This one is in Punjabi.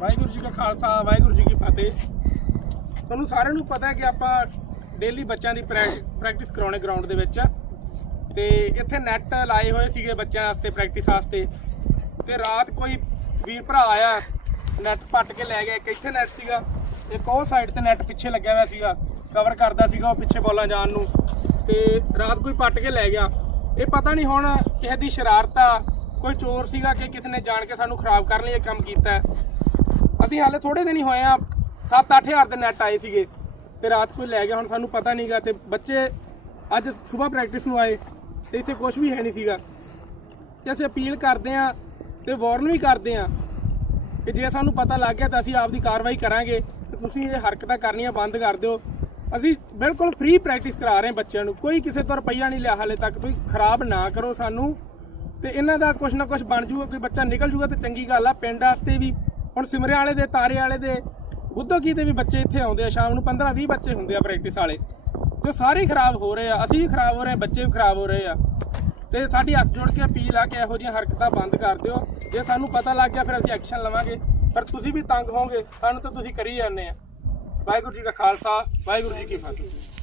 ਵਾਹਿਗੁਰੂ ਜੀ ਕਾ ਖਾਲਸਾ, ਵਾਹਿਗੁਰੂ ਜੀ ਕੀ ਫਤਿਹ। ਤੁਹਾਨੂੰ ਸਾਰਿਆਂ ਨੂੰ ਪਤਾ ਹੈ ਕਿ ਆਪਾਂ ਡੇਲੀ ਬੱਚਿਆਂ ਦੀ ਪ੍ਰੈਕਟਿਸ ਕਰਾਉਣੇ ਗਰਾਊਂਡ ਦੇ ਵਿੱਚ। ਤੇ ਇੱਥੇ ਨੈਟ ਲਾਏ ਹੋਏ ਸੀਗੇ ਬੱਚਿਆਂ ਵਾਸਤੇ ਪ੍ਰੈਕਟਿਸ ਵਾਸਤੇ। ਤੇ ਰਾਤ ਕੋਈ ਵੀਰ ਭਰਾ ਆਇਆ ਨੈਟ ਪੱਟ ਕੇ ਲੈ ਗਿਆ, ਇੱਕ ਇੱਥੇ ਨੈਟ ਸੀਗਾ, ਇੱਕ ਉਹ ਸਾਈਡ ਤੇ ਨੈਟ ਪਿੱਛੇ ਲੱਗਿਆ ਹੋਇਆ ਸੀਗਾ ਕਵਰ ਕਰਦਾ ਸੀਗਾ ਉਹ ਪਿੱਛੇ ਬੋਲਾਂ ਜਾਣ ਨੂੰ। ਤੇ ਰਾਤ ਕੋਈ ਪੱਟ ਕੇ ਲੈ ਗਿਆ। ਇਹ ਪਤਾ ਨਹੀਂ ਹੁਣ ਕਿਸੇ ਦੀ ਸ਼ਰਾਰਤ ਆ, ਕੋਈ ਚੋਰ ਸੀਗਾ ਕਿ ਕਿਸੇ ਨੇ ਜਾਣ ਕੇ ਸਾਨੂੰ ਖਰਾਬ ਕਰਨ ਲਈ ਇਹ ਕੰਮ ਕੀਤਾ। ਅਸੀਂ ਹਾਲੇ ਥੋੜੇ ਦਿਨ ਹੀ ਹੋਏ ਆ 7-8000 ਦੇ ਨੈਟ ਆਏ ਸੀਗੇ ਤੇ ਰਾਤ ਕੋਈ ਲੈ ਗਿਆ, ਹੁਣ ਸਾਨੂੰ ਪਤਾ ਨਹੀਂਗਾ ਤੇ ਬੱਚੇ ਅੱਜ ਸਵੇਰ ਪ੍ਰੈਕਟਿਸ ਨੂੰ ਆਏ ਤੇ ਇੱਥੇ ਕੁਝ ਵੀ ਹੈ ਨਹੀਂ ਸੀਗਾ। ਤੇ ਅਸੀਂ ਅਪੀਲ ਕਰਦੇ ਆ ਤੇ ਵਾਰਨ ਵੀ ਕਰਦੇ ਆ ਕਿ ਜੇ ਸਾਨੂੰ ਪਤਾ ਲੱਗ ਗਿਆ ਤਾਂ ਅਸੀਂ ਆਪਦੀ ਕਾਰਵਾਈ ਕਰਾਂਗੇ ਤੇ ਤੁਸੀਂ ਇਹ ਹਰਕਤਾਂ ਕਰਨੀਆਂ ਬੰਦ ਕਰ ਦਿਓ। ਅਸੀਂ ਬਿਲਕੁਲ ਫ੍ਰੀ ਪ੍ਰੈਕਟਿਸ ਕਰਾ ਰਹੇ ਹਾਂ ਬੱਚਿਆਂ ਨੂੰ। ਕੋਈ ਕਿਸੇ ਤੋਂ ਰੁਪਈਆ ਨਹੀਂ ਲਿਆ ਹਾਲੇ ਤੱਕ, ਤੁਸੀਂ ਖਰਾਬ ਨਾ ਕਰੋ ਸਾਨੂੰ। ਤੇ ਇਹਨਾਂ ਦਾ ਕੁਝ ਨਾ ਕੁਝ ਬਣ ਜੂਗਾ ਕੋਈ ਬੱਚਾ ਨਿਕਲ ਜੂਗਾ ਤੇ ਚੰਗੀ ਗੱਲ ਆ, ਪਿੰਡ ਵਾਸਤੇ ਵੀ। ਹੁਣ ਸਿਮਰੇ ਵਾਲੇ ਦੇ, ਤਾਰੇ ਵਾਲੇ ਦੇ, ਬੁੱਧੋ ਕੀ ਦੇ ਵੀ ਬੱਚੇ ਇੱਥੇ ਆਉਂਦੇ ਆ, ਸ਼ਾਮ ਨੂੰ 15 20 ਬੱਚੇ ਹੁੰਦੇ ਆ ਪ੍ਰੈਕਟਿਸ ਵਾਲੇ। ਤੇ ਸਾਰੇ ਹੀ ਖਰਾਬ ਹੋ ਰਹੇ ਆ, ਅਸੀਂ ਵੀ ਖਰਾਬ ਹੋ ਰਹੇ ਆ, ਬੱਚੇ ਵੀ ਖਰਾਬ ਹੋ ਰਹੇ ਆ। ਤੇ ਸਾਡੀ ਹੱਥ ਜੋੜ ਕੇ ਅਪੀਲ ਆ ਕਿ ਇਹੋ ਜਿਹੀਆਂ ਹਰਕਤਾਂ ਬੰਦ ਕਰ ਦਿਓ। ਜੇ ਸਾਨੂੰ ਪਤਾ ਲੱਗ ਗਿਆ, ਫਿਰ ਅਸੀਂ ਐਕਸ਼ਨ ਲਵਾਂਗੇ। ਪਰ ਤੁਸੀਂ ਵੀ ਤੰਗ ਹੋਵੋਗੇ, ਸਾਨੂੰ ਤਾਂ ਤੁਸੀਂ ਕਰੀ ਜਾਂਦੇ ਆ। ਵਾਹਿਗੁਰੂ ਜੀ ਕਾ ਖਾਲਸਾ, ਵਾਹਿਗੁਰੂ ਜੀ ਕੀ ਫਤਿਹ।